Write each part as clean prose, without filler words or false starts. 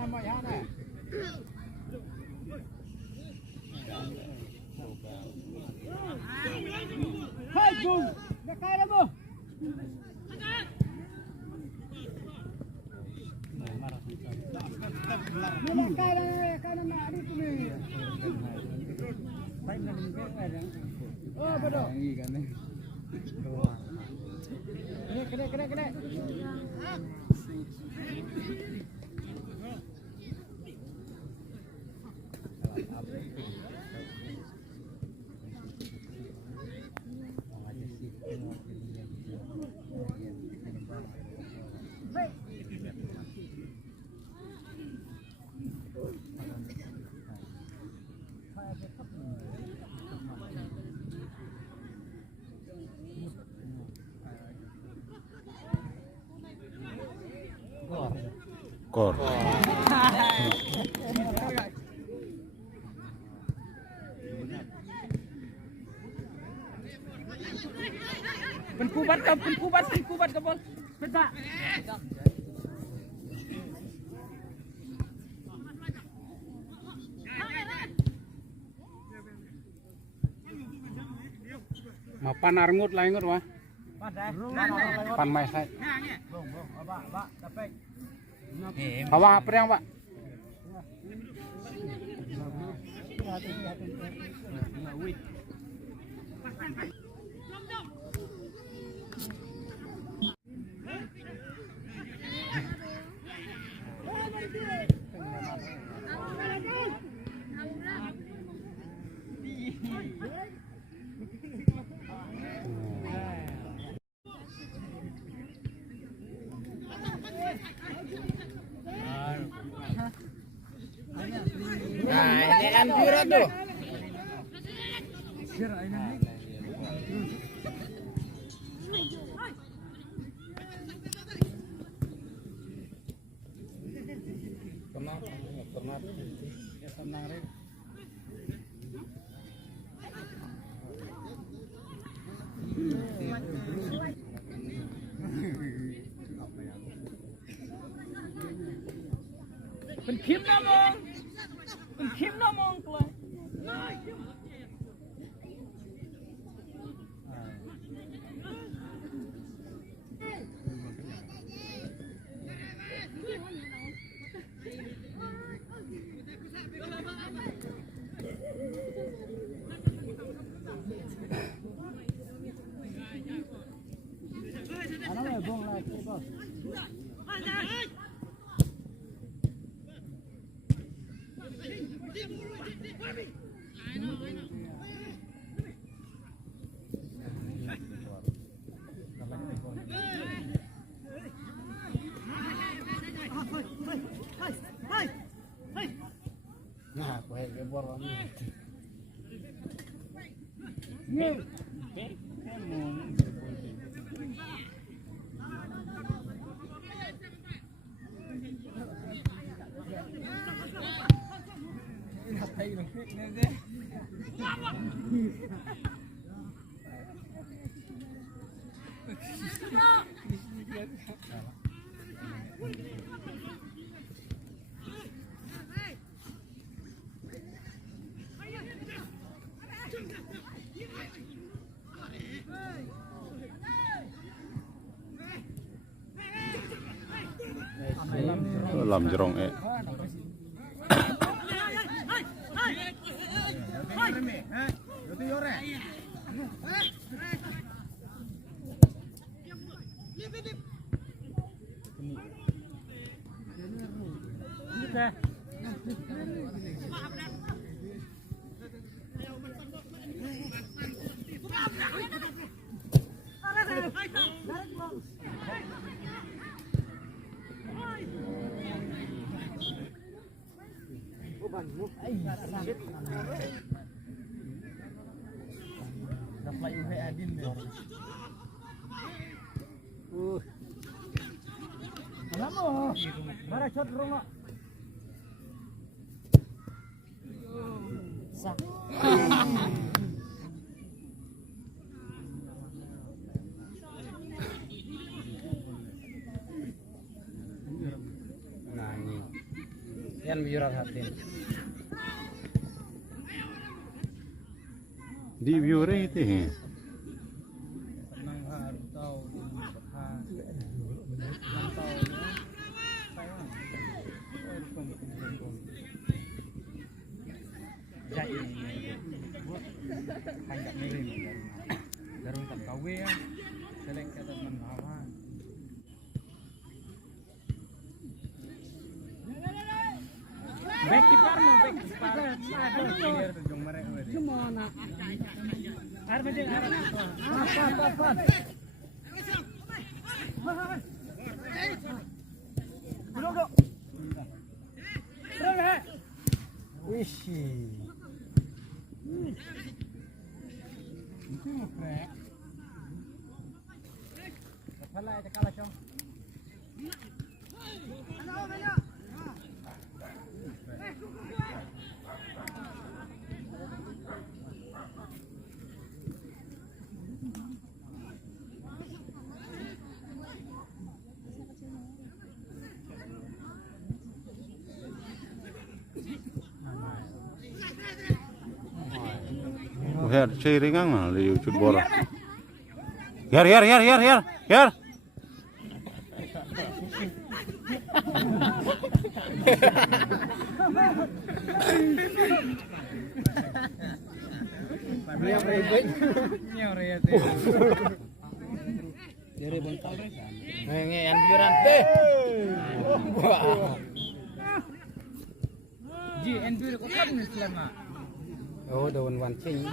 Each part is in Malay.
nama ya nih. Hai bung, dekai lah bung. Dekai lah, kan nak di sini. Oh betul. Kena. Kor. Penkubat ke bol. Peta. Mapan arngut lah ingut wah. Pan mai sai. Bawa apa yang pak? Nah, ini anjuran tuh. Kim namong keluar. Nah, kue gebor ini. Lam jerong Dapat UV Adin deh. Alamu, mana shot rumah? Sah. Yan biurat hatin. Di biure itu. Nang harus tahu jadi hanya mirim darung tak kawe ya selek kata menawan back kipar ada clear jong mereka cuma nak ar bajing ar apa dulu wishi itu mukre kalah aja kalah cong Her cairingan mah liu cut bola. Her. Jadi bentar deh. Ngeyan biuran teh. Ji endur kok kan selama. Oh, daun wancing.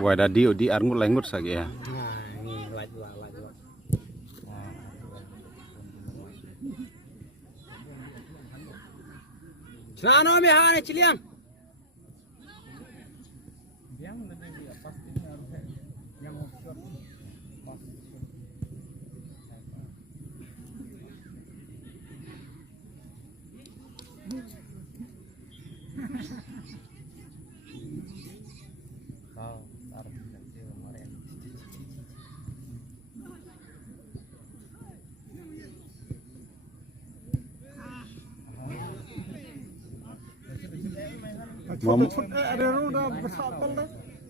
Wah dah di arngut lengut sagi ya. Nah, ini laju. Celana mehane ciliang. Yang lebih pasti harus yang offshore.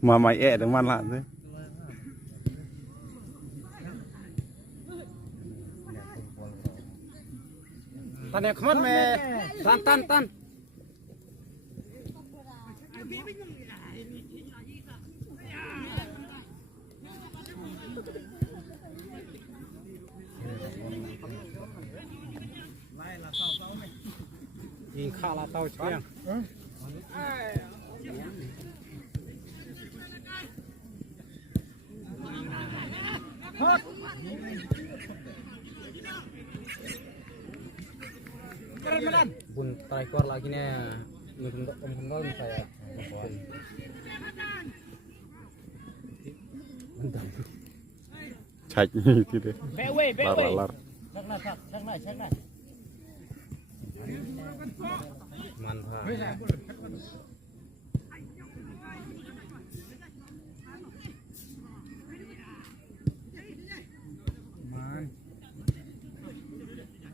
Mama dengan lah tu. Tan ya kemana me? Tan. Nhìn khá là tao chứ. Bun terakhir lagi nih untuk pembunuhan saya. Cạch như thế đấy. Lar. Cak. Mantap.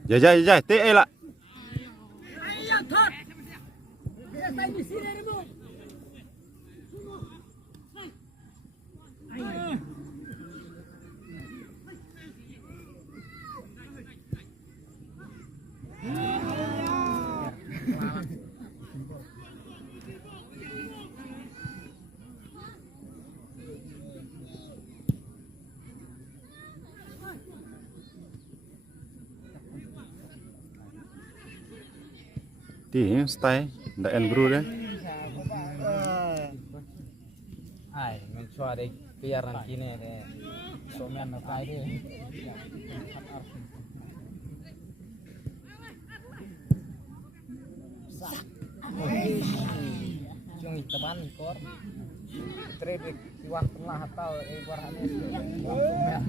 Jajah, teh lah. Di stay, ndak enbru deh. Ai, mencoba deh biaran kini deh. Somen apa ini? Cungi. teman kor. Trebek siwan tengah atau warnanya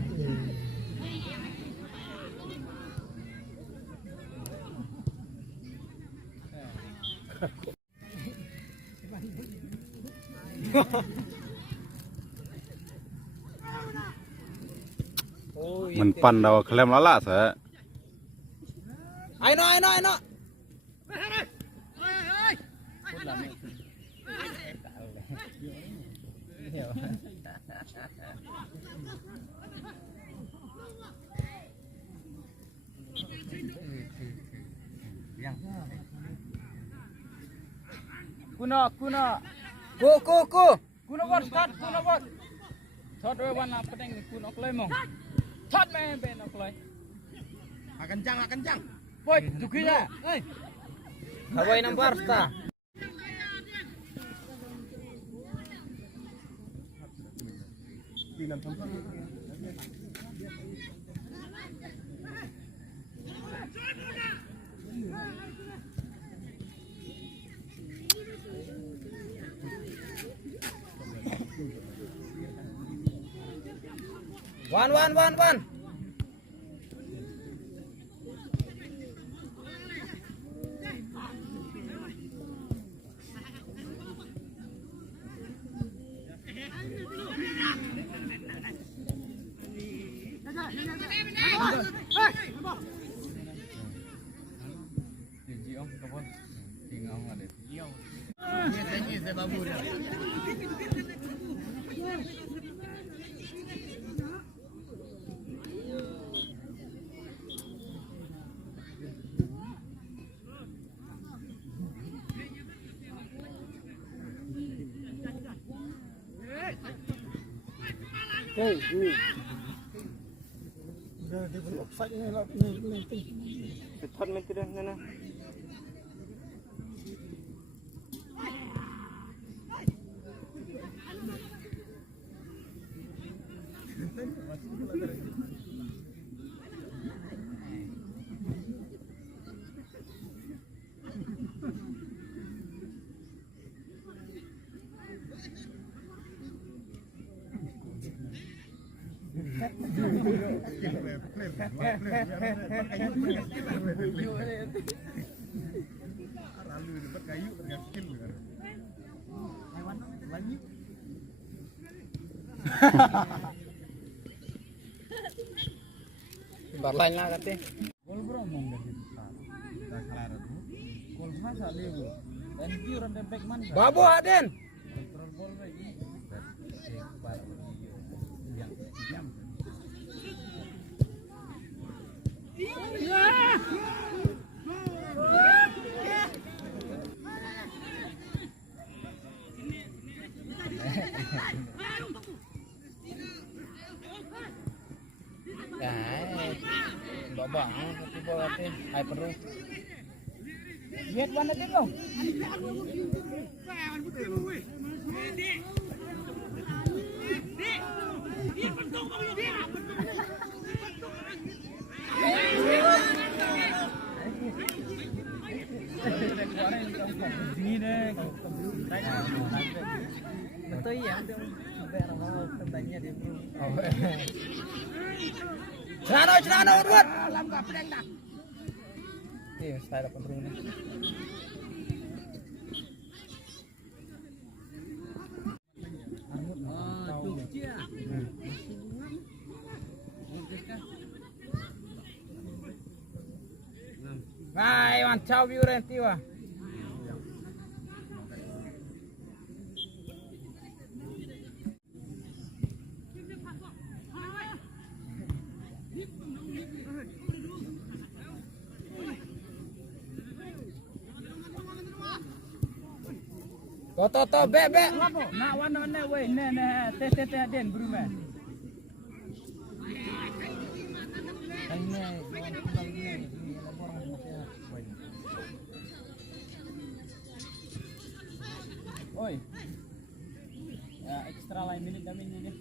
Menpan dawa klaim lala sa. Ayo. Kuno. Ku. Kuno bot start. Thot we wan apa deng kuno klay mong. Thot me ben klay. Akan jang. Boy, duki ya. Hey. Hawai nomor sta. One. Thot me tidak nana. Barlain lah katanya. Gol beromong dari besar. Dah kalah tu. Gol masa lewu. Dan dia orang tembak man. Babu Aden. Kontrol gol lagi. Bang, tapi bola teh, ai perlu. Lihat mana teh kau? Sini deh. Betul ya, sampai orang tembaknya dia. Celana urut. Lam ka pedang dah. Iya, style kontrol ni. Hai, wan chau view renti wa. Toto be. Nak warna ne weh ne teh den beruman. Oi. Ya ekstra lain minit kami ni dia.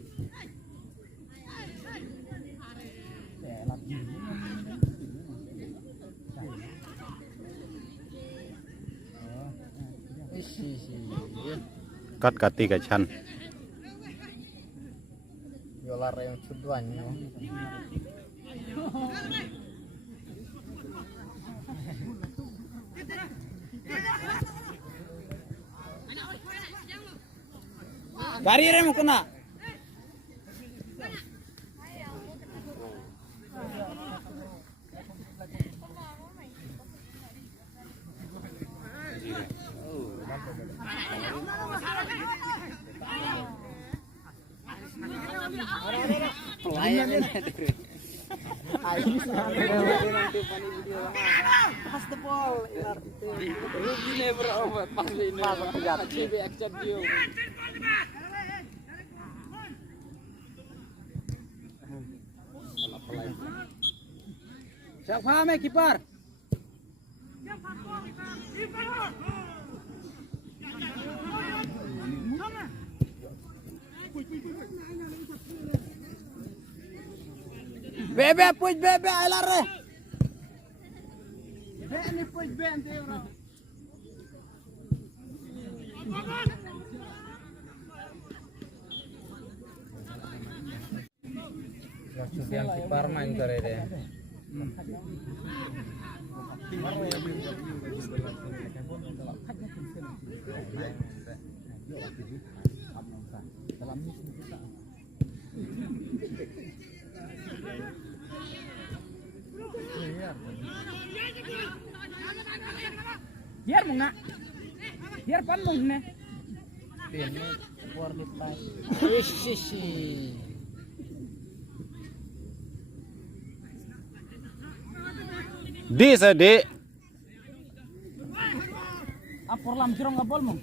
Ya lagi. Isi. Kat kati kacan. Yola yang cuduannya. Karir mo kena. Pas the ball. Rugi never over. Pas ini. Achieve accept you. Siapa me kiper? Bebe puj bebe ailare. Be ni puj be ante ora. Yang kipar main kare deh. Biar munga. Biar pan mungne. Ini keluar di pas. Di sede. Apor lam jirong ngabol mo.